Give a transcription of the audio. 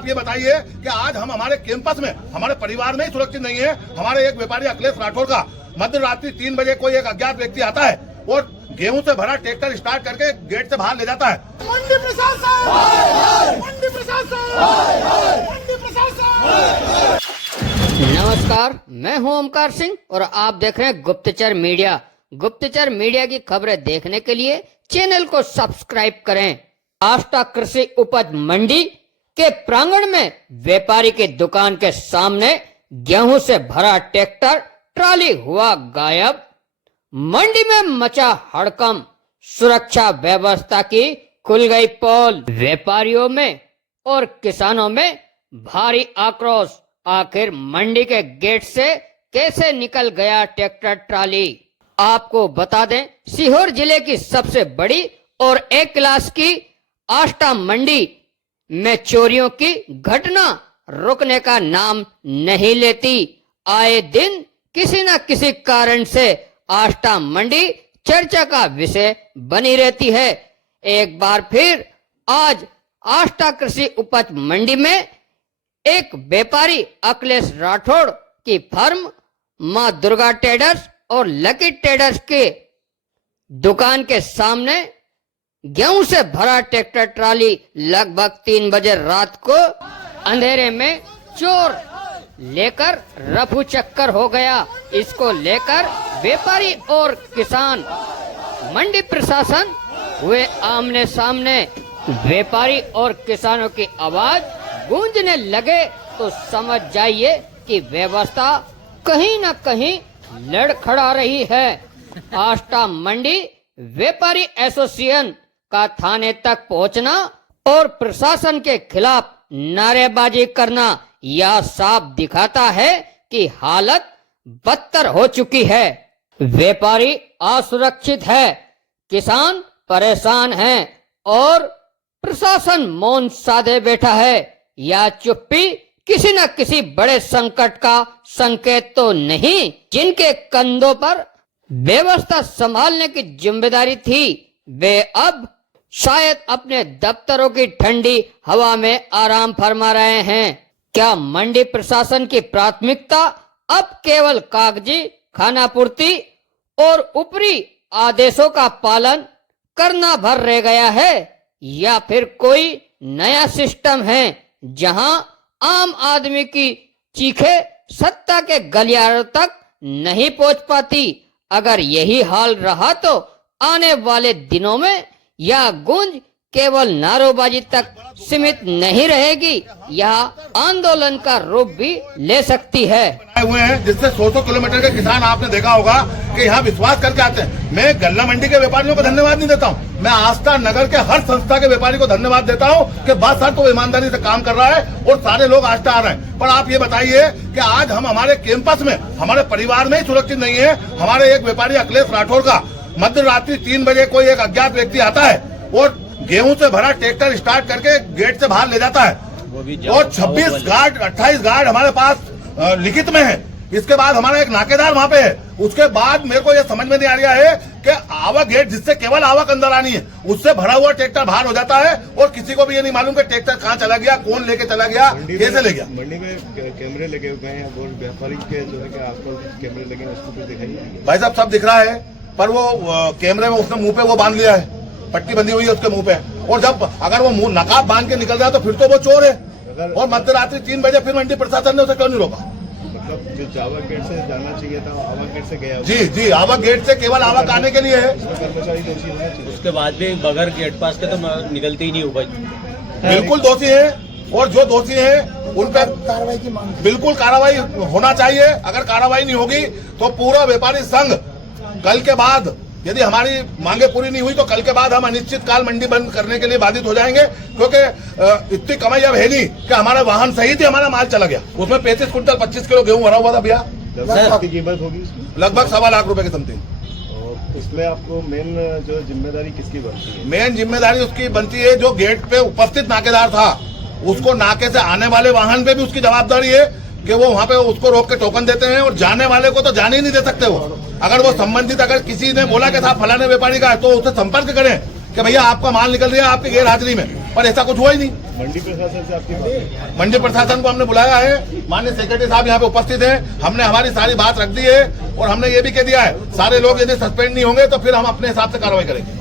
आप ये बताइए कि आज हम हमारे कैंपस में हमारे परिवार में ही सुरक्षित नहीं है। हमारे एक व्यापारी अखिलेश राठौर का मध्य रात्रि 3 बजे कोई एक अज्ञात व्यक्ति आता है और गेहूं से भरा ट्रैक्टर स्टार्ट करके गेट से बाहर ले जाता है। मंडी प्रशासन, मंडी प्रशासन, मंडी प्रशासन। नमस्कार, मैं हूं ओमकार सिंह और आप देख रहे हैं गुप्तचर मीडिया। गुप्तचर मीडिया की खबरें देखने के लिए चैनल को सब्सक्राइब करें। आष्टा कृषि उपज मंडी के प्रांगण में व्यापारी की दुकान के सामने गेहूं से भरा ट्रैक्टर ट्रॉली हुआ गायब। मंडी में मचा हड़कंप, सुरक्षा व्यवस्था की खुल गई पोल। व्यापारियों में और किसानों में भारी आक्रोश। आखिर मंडी के गेट से कैसे निकल गया ट्रैक्टर ट्रॉली? आपको बता दें, सीहोर जिले की सबसे बड़ी और A क्लास की आष्टा मंडी में चोरियों की घटना रुकने का नाम नहीं लेती। आए दिन किसी न किसी कारण से आष्टा मंडी चर्चा का विषय बनी रहती है। एक बार फिर आज आष्टा कृषि उपज मंडी में एक व्यापारी अखिलेश राठौड़ की फर्म मां दुर्गा ट्रेडर्स और लकी ट्रेडर्स के दुकान के सामने गेहूं से भरा ट्रैक्टर ट्रॉली लगभग 3 बजे रात को अंधेरे में चोर लेकर रफू चक्कर हो गया। इसको लेकर व्यापारी और किसान मंडी प्रशासन हुए आमने सामने। व्यापारी और किसानों की आवाज गूंजने लगे तो समझ जाइए कि व्यवस्था कहीं न कहीं लड़खड़ा रही है। आष्टा मंडी व्यापारी एसोसिएशन का थाने तक पहुंचना और प्रशासन के खिलाफ नारेबाजी करना यह साफ दिखाता है कि हालत बदतर हो चुकी है। व्यापारी असुरक्षित है, किसान परेशान है और प्रशासन मौन साधे बैठा है। यह चुप्पी किसी न किसी बड़े संकट का संकेत तो नहीं? जिनके कंधों पर व्यवस्था संभालने की जिम्मेदारी थी, वे अब शायद अपने दफ्तरों की ठंडी हवा में आराम फरमा रहे हैं। क्या मंडी प्रशासन की प्राथमिकता अब केवल कागजी खानापूर्ति और ऊपरी आदेशों का पालन करना भर रह गया है, या फिर कोई नया सिस्टम है जहां आम आदमी की चीखे सत्ता के गलियारों तक नहीं पहुंच पाती? अगर यही हाल रहा तो आने वाले दिनों में यह गूंज केवल नारोबाजी तक सीमित नहीं रहेगी, यह आंदोलन का रूप भी ले सकती है। हुए हैं जिससे 100 किलोमीटर के किसान आपने देखा होगा कि यहाँ विश्वास करके आते हैं। मैं गल्ला मंडी के व्यापारियों को धन्यवाद नहीं देता हूँ, मैं आष्टा नगर के हर संस्था के व्यापारी को धन्यवाद देता हूँ कि बादशाह तो ईमानदारी से काम कर रहा है और सारे लोग आष्टा आ रहे हैं। पर आप ये बताइए कि आज हम हमारे कैंपस में हमारे परिवार में ही सुरक्षित नहीं है। हमारे एक व्यापारी अखिलेश राठौर का मध्य रात्रि 3 बजे कोई एक अज्ञात व्यक्ति आता है और गेहूं से भरा ट्रैक्टर स्टार्ट करके गेट से बाहर ले जाता है और 26 गार्ड 28 गार्ड हमारे पास लिखित में है। इसके बाद हमारा एक नाकेदार वहां पे है। उसके बाद मेरे को यह समझ में नहीं आ रहा है कि आवक गेट जिससे केवल आवक अंदर आनी है उससे भरा हुआ ट्रैक्टर बाहर हो जाता है और किसी को भी ये नहीं मालूम कि ट्रैक्टर कहाँ चला गया, कौन लेके चला गया, कैसे ले गया। मंडी में कैमरे लगे हुए हैं और व्यापारी के जो है कि आसपास कैमरे लगे हैं, उसको कुछ दिखाई? भाई साहब सब दिख रहा है, पर वो कैमरे में उसने मुंह पे वो बांध लिया है, पट्टी बंधी हुई है उसके मुंह पे, और जब अगर वो मुंह नकाब बांध के निकल रहा तो फिर तो वो चोर है। और मध्य रात्रि 3 बजे फिर मंडी प्रशासन ने उसे क्यों नहीं रोका? मतलब जो आवक गेट से जाना चाहिए था, आवक गेट से गया। जी, आवक गेट से केवल आवक आने के लिए है। कर्मचारी दोषी होना चाहिए। उसके बाद भी बगैर गेट पास के तो निकलते ही नहीं उपज। बिल्कुल दोषी है और जो दोषी है उन पर कार्रवाई की मांग, बिल्कुल कार्रवाई होना चाहिए। अगर कार्रवाई नहीं होगी तो पूरा व्यापारी संघ कल के बाद, यदि हमारी मांगे पूरी नहीं हुई तो कल के बाद हम अनिश्चित काल मंडी बंद करने के लिए बाधित हो जाएंगे, क्योंकि इतनी कमाई अब है नहीं कि हमारा वाहन सहित ही हमारा माल चला गया। उसमें 35 कुंटल 25 किलो गेहूं भरा हुआ था भैया। कीमत होगी लगभग 1.25 लाख रुपए के समथिंग। इसमें आपको मेन जो जिम्मेदारी किसकी बनती है? मेन जिम्मेदारी उसकी बनती है जो गेट पे उपस्थित नाकेदार था, उसको नाके से आने वाले वाहन पे भी उसकी जवाबदारी है कि वो वहाँ पे उसको रोक के टोकन देते हैं और जाने वाले को तो जाने ही नहीं दे सकते। वो अगर वो संबंधित अगर किसी ने बोला कि साहब फलाने व्यापारी का है तो उससे संपर्क करें कि भैया आपका माल निकल रहा है आपकी गैर हाजिरी में, पर ऐसा कुछ हुआ ही नहीं। मंडी प्रशासन से आपकी बात है? मंडी प्रशासन को हमने बुलाया है, माननीय सेक्रेटरी साहब यहाँ पे उपस्थित हैं, हमने हमारी सारी बात रख दी है और हमने ये भी कह दिया है सारे लोग यदि सस्पेंड नहीं होंगे तो फिर हम अपने हिसाब से कार्रवाई करेंगे।